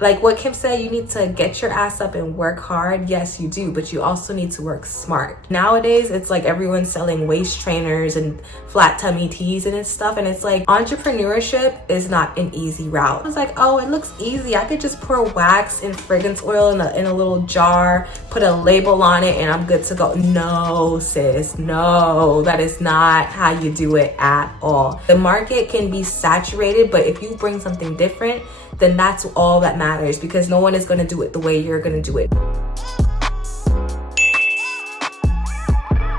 Like what Kim said, you need to get your ass up and work hard. Yes, you do, but you also need to work smart. Nowadays, it's like everyone's selling waist trainers and flat tummy tees and stuff. And it's like entrepreneurship is not an easy route. I was like, oh, it looks easy. I could just pour wax and fragrance oil in a little jar, put a label on it, and I'm good to go. No, sis, no, that is not how you do it at all. The market can be saturated, but if you bring something different, then that's all that matters, because no one is going to do it the way you're going to do it.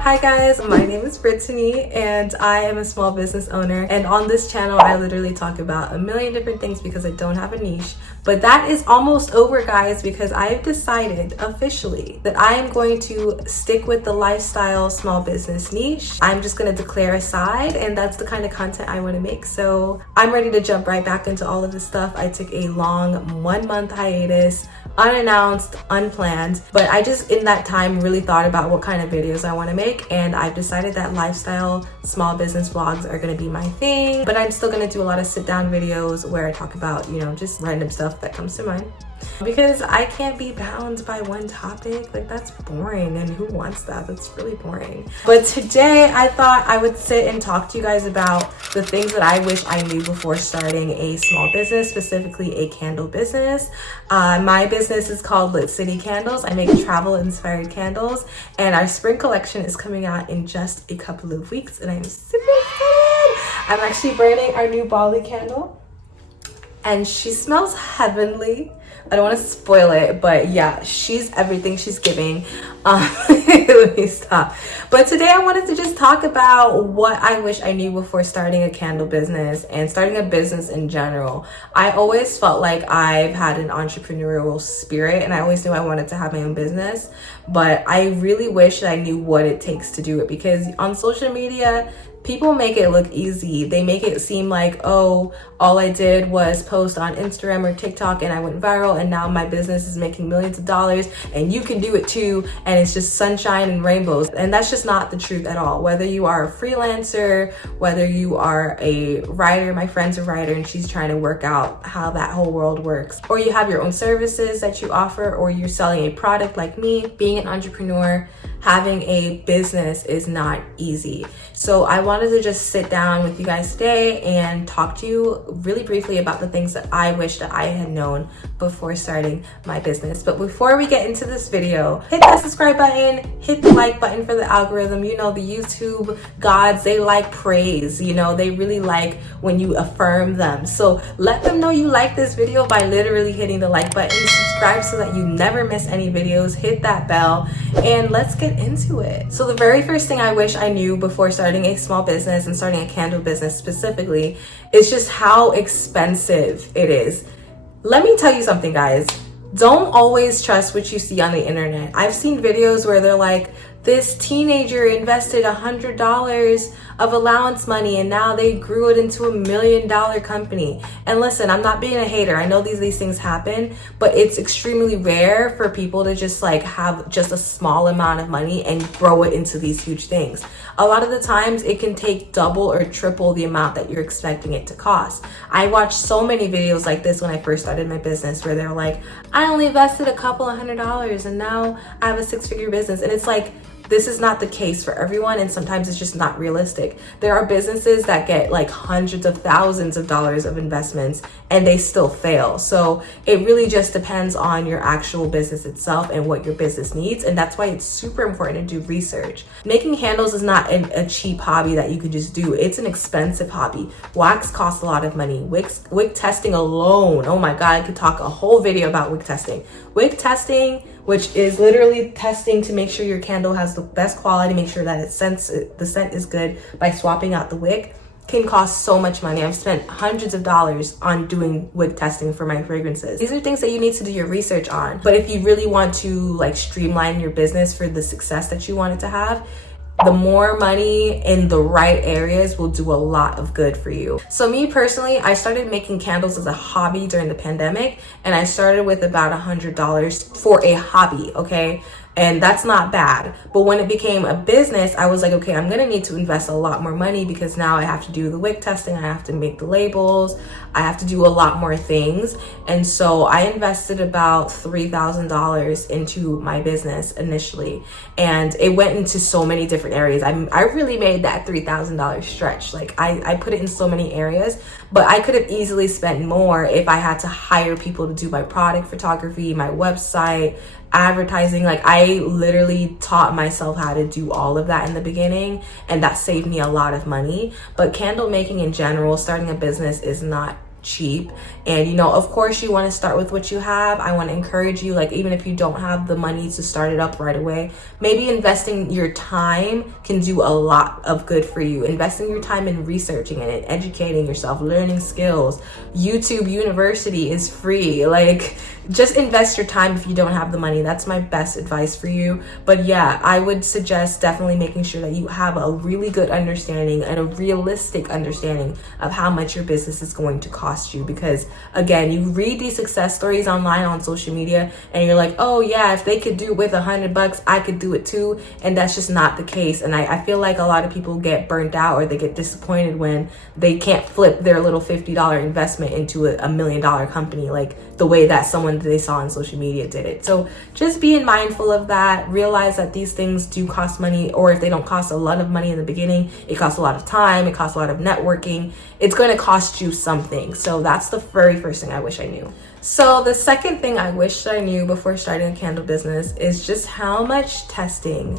Hi guys, my name is Brittany and I am a small business owner, and on this channel I literally talk about a million different things because I don't have a niche. But that is almost over, guys, because I've decided officially that I am going to stick with the lifestyle small business niche. I'm just going to declare a side, and that's the kind of content I want to make. So I'm ready to jump right back into all of this stuff. I took a long 1 month hiatus, unannounced, unplanned, but I just in that time really thought about what kind of videos I want to make, and I've decided that lifestyle small business vlogs are going to be my thing. But I'm still going to do a lot of sit down videos where I talk about, you know, just random stuff that comes to mind, because I can't be bound by one topic. Like, that's boring, and who wants that? That's really boring. But today I thought I would sit and talk to you guys about the things that I wish I knew before starting a small business, specifically a candle business. My business is called Lit City Candles. I make travel inspired candles, and our spring collection is coming out in just a couple of weeks, and I'm super excited. I'm actually burning our new Bali candle, and she smells heavenly. I don't want to spoil it, but yeah, she's everything. She's giving. Let me stop. But today I wanted to just talk about what I wish I knew before starting a candle business and starting a business in general. I always felt like I've had an entrepreneurial spirit, and I always knew I wanted to have my own business, but I really wish that I knew what it takes to do it, because on social media, people make it look easy. They make it seem like, oh, all I did was post on Instagram or TikTok and I went viral, and now my business is making millions of dollars and you can do it too, and it's just sunshine and rainbows. And that's just not the truth at all. Whether you are a freelancer, whether you are a writer, my friend's a writer and she's trying to work out how that whole world works, or you have your own services that you offer, or you're selling a product like me, being an entrepreneur, having a business is not easy. So I wanted to just sit down with you guys today and talk to you really briefly about the things that I wish that I had known before starting my business. But before we get into this video, hit that subscribe button, hit the like button for the algorithm. You know, the YouTube gods, they like praise. You know, they really like when you affirm them. So let them know you like this video by literally hitting the like button. Subscribe so that you never miss any videos. Hit that bell, and let's get into it. So the very first thing I wish I knew before starting a small business and starting a candle business specifically is just how expensive it is. Let me tell you something, guys. Don't always trust what you see on the internet. I've seen videos where they're like, this teenager invested $100 of allowance money and now they grew it into $1 million company. And listen, I'm not being a hater. I know these things happen, but it's extremely rare for people to just like have just a small amount of money and grow it into these huge things. A lot of the times it can take double or triple the amount that you're expecting it to cost. I watched so many videos like this when I first started my business, where they're like, I only invested a couple of $100 and now I have a 6-figure business. And it's like, this is not the case for everyone, and sometimes it's just not realistic. There are businesses that get like hundreds of thousands of dollars of investments and they still fail. So it really just depends on your actual business itself and what your business needs, and that's why it's super important to do research. Making candles is not a cheap hobby that you could just do. It's an expensive hobby. Wax costs a lot of money. Wick testing alone, oh my God, I could talk a whole video about wick testing. Wick testing, which is literally testing to make sure your candle has the best quality, make sure that the scent is good by swapping out the wick, can cost so much money. I've spent hundreds of dollars on doing wick testing for my fragrances. These are things that you need to do your research on. But if you really want to like streamline your business for the success that you want it to have, the more money in the right areas will do a lot of good for you. So me personally, I started making candles as a hobby during the pandemic, and I started with about $100 for a hobby, okay? and that's not bad. But when it became a business, I was like, okay, I'm gonna need to invest a lot more money because now I have to do the wick testing, I have to make the labels, I have to do a lot more things. And so I invested about $3,000 into my business initially, and it went into so many different areas. I really made that $3,000 stretch. Like I put it in so many areas, but I could have easily spent more if I had to hire people to do my product photography, my website, advertising. Like I literally taught myself how to do all of that in the beginning, and that saved me a lot of money. But candle making in general, starting a business is not cheap. And you know, of course you want to start with what you have. I want to encourage you, like, even if you don't have the money to start it up right away, maybe investing your time can do a lot of good for you. Investing your time in researching and educating yourself, learning skills. YouTube University is free. Like, just invest your time if you don't have the money. That's my best advice for you. But yeah, I would suggest definitely making sure that you have a really good understanding and a realistic understanding of how much your business is going to cost you. Because again, you read these success stories online on social media and you're like, oh yeah, if they could do it with $100, I could do it too. And that's just not the case. And I feel like a lot of people get burnt out or they get disappointed when they can't flip their little $50 investment into a $1 million company, like the way that someone they saw on social media did it. So just being mindful of that, realize that these things do cost money, or if they don't cost a lot of money in the beginning, it costs a lot of time, it costs a lot of networking, it's going to cost you something. So that's the very first thing I wish I knew. So the second thing I wish I knew before starting a candle business is just how much testing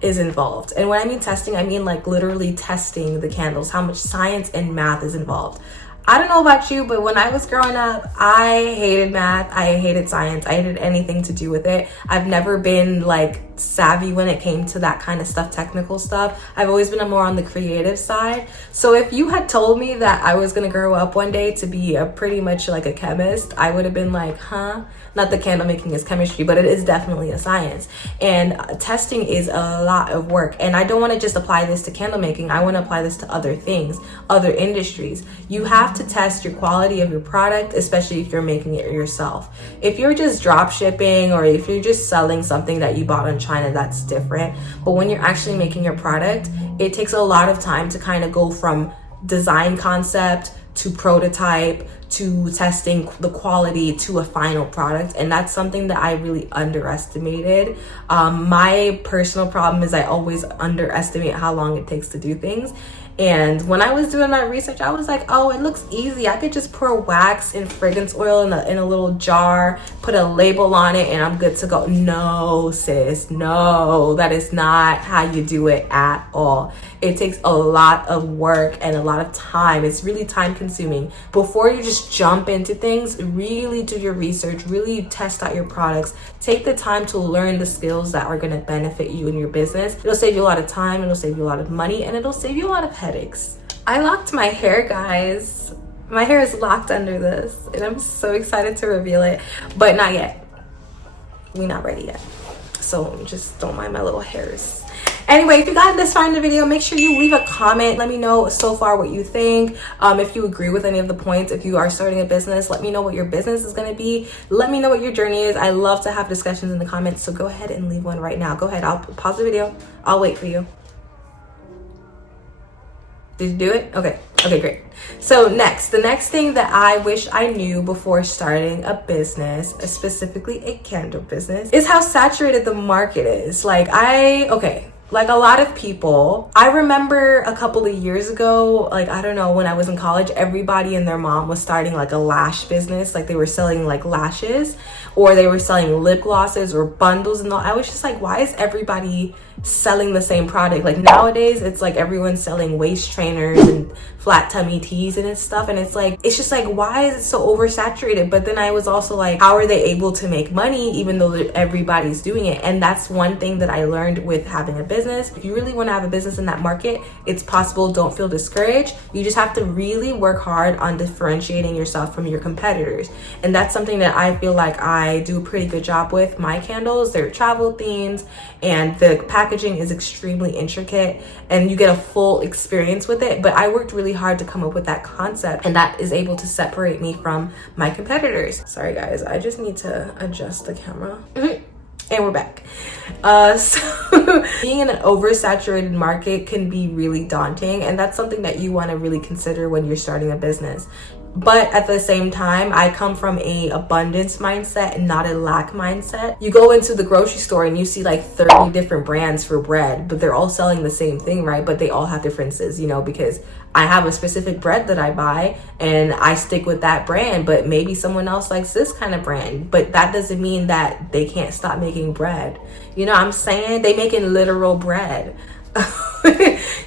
is involved. And when I mean testing, I mean like literally testing the candles, how much science and math is involved. I don't know about you, but when I was growing up, I hated math, I hated science, I hated anything to do with it. I've never been like savvy when it came to that kind of stuff, technical stuff. I've always been more on the creative side. So if you had told me that I was gonna grow up one day to be pretty much like a chemist, I would have been like, huh? Not that candle making is chemistry, but it is definitely a science. And testing is a lot of work. And I don't want to just apply this to candle making. I want to apply this to other things, other industries. You have to test your quality of your product, especially if you're making it yourself. If you're just drop shipping or if you're just selling something that you bought in China, that's different. But when you're actually making your product, it takes a lot of time to kind of go from design concept to prototype to testing the quality to a final product. And that's something that I really underestimated. My personal problem is I always underestimate how long it takes to do things. And when I was doing my research, I was like, oh, it looks easy. I could just pour wax and fragrance oil in a little jar, put a label on it, and I'm good to go. No, sis, no, that is not how you do it at all. It takes a lot of work and a lot of time. It's really time consuming. Before you just jump into things, really do your research, really test out your products. Take the time to learn the skills that are going to benefit you in your business. It'll save you a lot of time, it'll save you a lot of money, and it'll save you a lot of headaches. I locked my hair, guys. My hair is locked under this, and I'm so excited to reveal it, but not yet. We're not ready yet. So just don't mind my little hairs. Anyway, if you got this far in the video, make sure you leave a comment. Let me know so far what you think. If you agree with any of the points, if you are starting a business, let me know what your business is going to be. Let me know what your journey is. I love to have discussions in the comments, so go ahead and leave one right now. Go ahead, I'll pause the video. I'll wait for you. Did you do it? Okay, great. So the next thing that I wish I knew before starting a business, specifically a candle business, is how saturated the market is. Like a lot of people, I remember a couple of years ago, like, I don't know, when I was in college, everybody and their mom was starting like a lash business. Like they were selling like lashes, or they were selling lip glosses or bundles and all. I was just like, why is everybody selling the same product? Like nowadays it's like everyone's selling waist trainers and flat tummy tees and stuff, and it's just like why is it so oversaturated? But then I was also like, how are they able to make money even though everybody's doing it? And that's one thing that I learned with having a business. If you really want to have a business in that market, it's possible. Don't feel discouraged. You just have to really work hard on differentiating yourself from your competitors, and that's something that I feel like I do a pretty good job with. My candles, they're travel themes, and the packaging is extremely intricate, and you get a full experience with it. But I worked really hard to come up with that concept, and that is able to separate me from my competitors. Sorry guys, I just need to adjust the camera. And we're back. So being in an oversaturated market can be really daunting, and that's something that you want to really consider when you're starting a business. But at the same time, I come from a abundance mindset and not a lack mindset. You go into the grocery store and you see like 30 different brands for bread, but they're all selling the same thing, right? But they all have differences, you know, because I have a specific bread that I buy and I stick with that brand, but maybe someone else likes this kind of brand. But that doesn't mean that they can't stop making bread. You know what I'm saying? They making literal bread.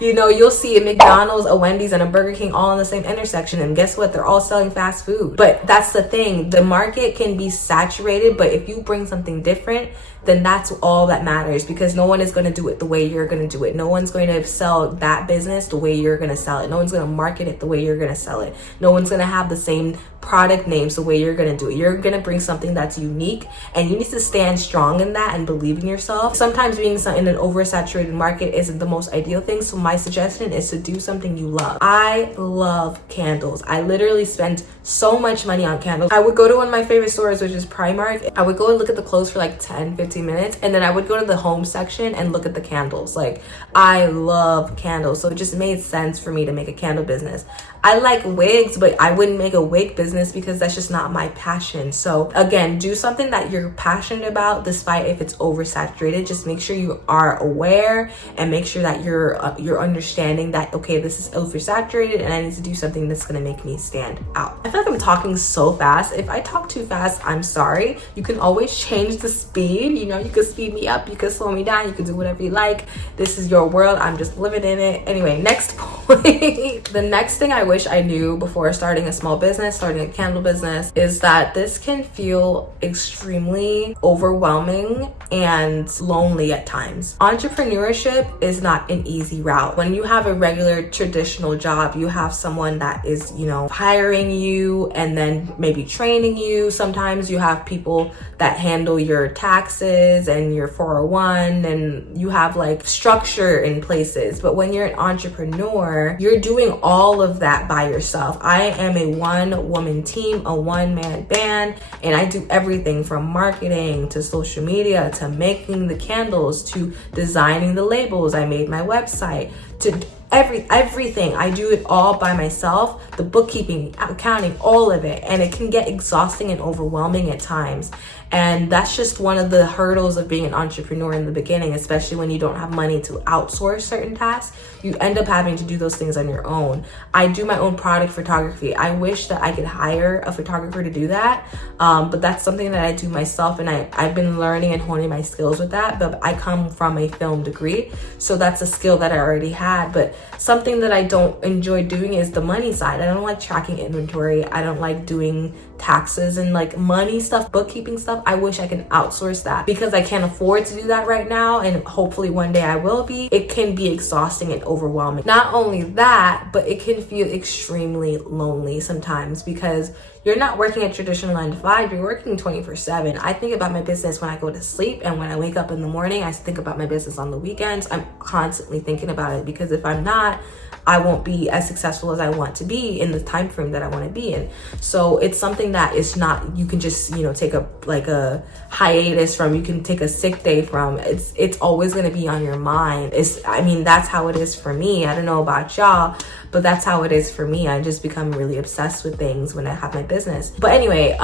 You know, you'll see a McDonald's, a Wendy's, and a Burger King all in the same intersection, and guess what? They're all selling fast food. But that's the thing, the market can be saturated, but if you bring something different, then that's all that matters, because no one is going to do it the way you're going to do it. No one's going to sell that business the way you're going to sell it. No one's going to market it the way you're going to sell it. No one's going to have the same product names the way you're going to do it. You're going to bring something that's unique, and you need to stand strong in that and believe in yourself. Sometimes being in an oversaturated market isn't the most ideal thing, so my suggestion is to do something you love. I love candles. I literally spend so much money on candles. I would go to one of my favorite stores, which is Primark. I would go and look at the clothes for like 10-15 minutes, and then I would go to the home section and look at the candles. Like, I love candles, so it just made sense for me to make a candle business. I like wigs, but I wouldn't make a wig business because that's just not my passion. So again, do something that you're passionate about, despite if it's oversaturated. Just make sure you are aware and make sure that you're understanding that, okay, this is oversaturated and I need to do something that's gonna make me stand out. I feel like I'm talking so fast. If I talk too fast, I'm sorry. You can always change the speed. You know, you can speed me up, you can slow me down, you can do whatever you like. This is your world. I'm just living in it. Anyway, next point. The next thing I wish I knew before starting a small business, starting a candle business, is that this can feel extremely overwhelming and lonely at times. Entrepreneurship is not an easy route. When you have a regular traditional job, you have someone that is, you know, hiring you and then maybe training you. Sometimes you have people that handle your taxes and your 401, and you have like structure in places. But when you're an entrepreneur, you're doing all of that by yourself. I am a one-woman team, a one-man band, and I do everything from marketing to social media to making the candles to designing the labels. I made my website to everything. I do it all by myself, the bookkeeping, accounting, all of it. And it can get exhausting and overwhelming at times. And that's just one of the hurdles of being an entrepreneur in the beginning, especially when you don't have money to outsource certain tasks. You end up having to do those things on your own. I do my own product photography. I wish that I could hire a photographer to do that, but that's something that I do myself, and I've been learning and honing my skills with that. But I come from a film degree, so that's a skill that I already had. But something that I don't enjoy doing is the money side. I don't like tracking inventory. I don't like doing taxes and like money stuff, bookkeeping stuff. I wish I could outsource that because I can't afford to do that right now, and hopefully one day I will be. It can be exhausting and overwhelming. Not only that, but it can feel extremely lonely sometimes because you're not working a traditional 9 to 5, you're working 24/7. I think about my business when I go to sleep, and when I wake up in the morning, I think about my business on the weekends. I'm constantly thinking about it because if I'm not, I won't be as successful as I want to be in the time frame that I want to be in. So it's something that is not, you can just, you know, take a hiatus from, you can take a sick day from. It's always going to be on your mind. I mean, that's how it is for me. I don't know about y'all, but that's how it is for me. I just become really obsessed with things when I have my business. But anyway,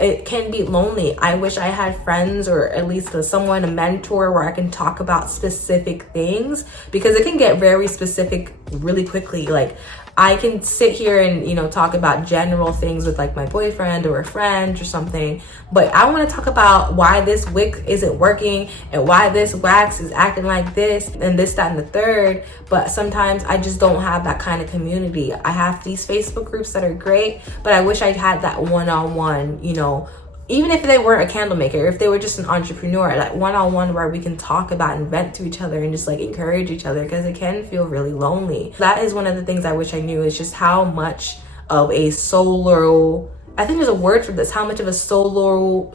it can be lonely. I wish I had friends, or at least someone, a mentor, where I can talk about specific things, because it can get very specific really quickly. Like, I can sit here and, you know, talk about general things with like my boyfriend or a friend or something, but I want to talk about why this wig isn't working and why this wax is acting like this and this, that, and the third. But sometimes I just don't have that kind of community. I have these Facebook groups that are great, but I wish I had that one-on-one, you know, even if they weren't a candle maker, if they were just an entrepreneur, like one-on-one, where we can talk about and vent to each other and just like encourage each other, because it can feel really lonely. That is one of the things I wish I knew, is just how much of a solo I think there's a word for this, how much of a solo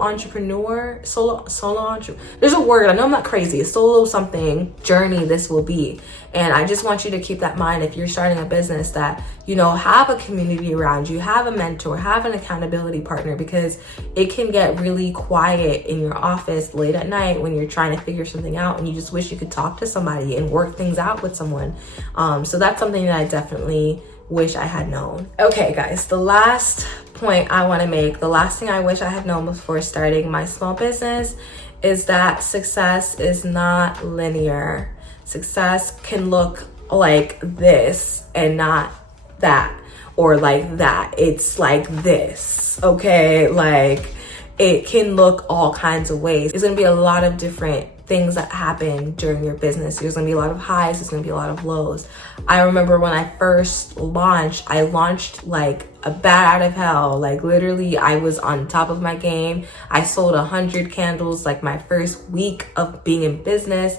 entrepreneur, there's a word, I know I'm not crazy, a solo something journey this will be. And I just want you to keep that in mind if you're starting a business, that, you know, have a community around you, have a mentor, have an accountability partner, because it can get really quiet in your office late at night when you're trying to figure something out and you just wish you could talk to somebody and work things out with someone. So that's something that I definitely wish I had known. Okay guys, the last point I want to make, the last thing I wish I had known before starting my small business, is that success is not linear. Success can look like this and not that, or like that. It's like this, okay? Like, it can look all kinds of ways. There's gonna be a lot of different things that happen during your business. There's gonna be a lot of highs, there's gonna be a lot of lows. I remember when I first launched, I launched like a bat out of hell. Like literally, I was on top of my game. I sold 100 candles like my first week of being in business.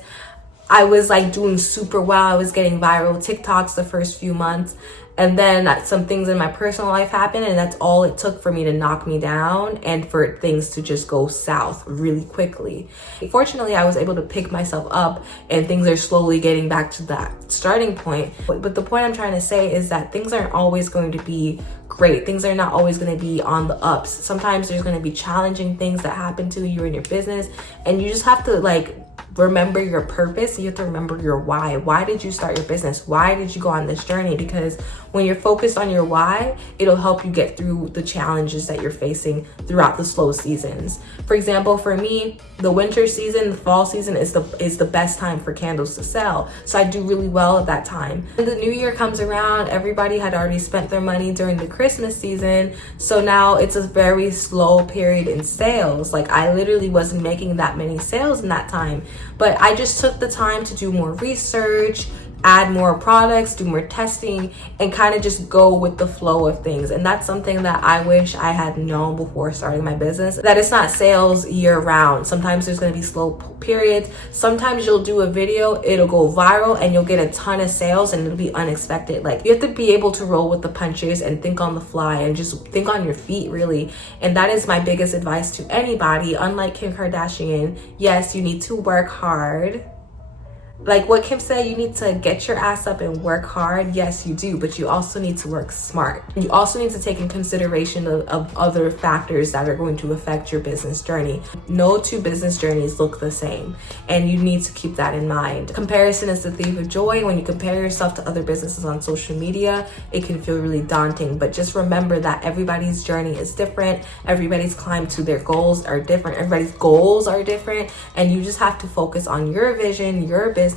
I was like doing super well. I was getting viral TikToks the first few months. And then some things in my personal life happened, and that's all it took for me to knock me down and for things to just go south really quickly. Fortunately, I was able to pick myself up and things are slowly getting back to that starting point. But the point I'm trying to say is that things aren't always going to be great. Things are not always going to be on the ups. Sometimes there's going to be challenging things that happen to you in your business, and you just have to like remember your purpose. You have to remember your why. Why did you start your business? Why did you go on this journey? Because when you're focused on your why, it'll help you get through the challenges that you're facing throughout the slow seasons. For example, for me, the winter season, the fall season is the best time for candles to sell. So I do really well at that time. When the new year comes around, everybody had already spent their money during the Christmas season. So now it's a very slow period in sales. Like I literally wasn't making that many sales in that time. But I just took the time to do more research, add more products, do more testing, and kind of just go with the flow of things. And that's something that I wish I had known before starting my business, that it's not sales year round. Sometimes there's going to be slow periods. Sometimes you'll do a video, it'll go viral and you'll get a ton of sales and it'll be unexpected. Like you have to be able to roll with the punches and think on the fly and just think on your feet, really. And that is my biggest advice to anybody. Unlike Kim Kardashian, yes, you need to work hard. Like what Kim said, you need to get your ass up and work hard. Yes, you do, but you also need to work smart. You also need to take in consideration of other factors that are going to affect your business journey. No two business journeys look the same, and you need to keep that in mind. Comparison is the thief of joy. When you compare yourself to other businesses on social media, it can feel really daunting, but just remember that everybody's journey is different. Everybody's climb to their goals are different. Everybody's goals are different, and you just have to focus on your vision, your business,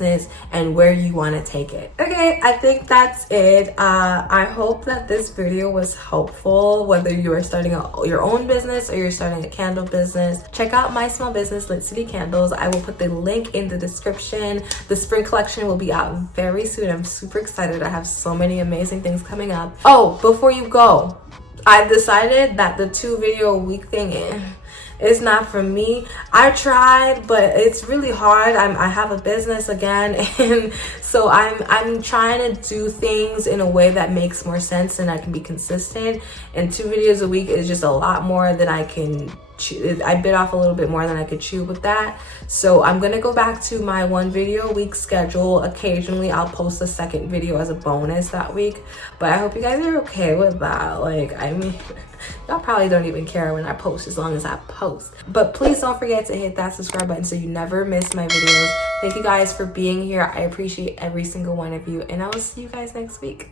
and where you want to take it. Okay, I think that's it. I hope that this video was helpful, whether you are starting your own business or you're starting a candle business. Check out my small business, Lit City Candles. I will put the link in the description. The spring collection will be out very soon. I'm super excited. I have so many amazing things coming up. Oh, before you go, I've decided that the 2-video a week thing it's not for me. I tried, but it's really hard. I have a business again, and so I'm trying to do things in a way that makes more sense and I can be consistent. And 2 videos a week is just a lot more than I can chew. I bit off a little bit more than I could chew with that. So I'm gonna go back to my 1 video a week schedule. Occasionally I'll post a 2nd video as a bonus that week, but I hope you guys are okay with that. Like, I mean, y'all probably don't even care when I post as long as I post. But please don't forget to hit that subscribe button so you never miss my videos. Thank you guys for being here. I appreciate every single one of you, and I will see you guys next week.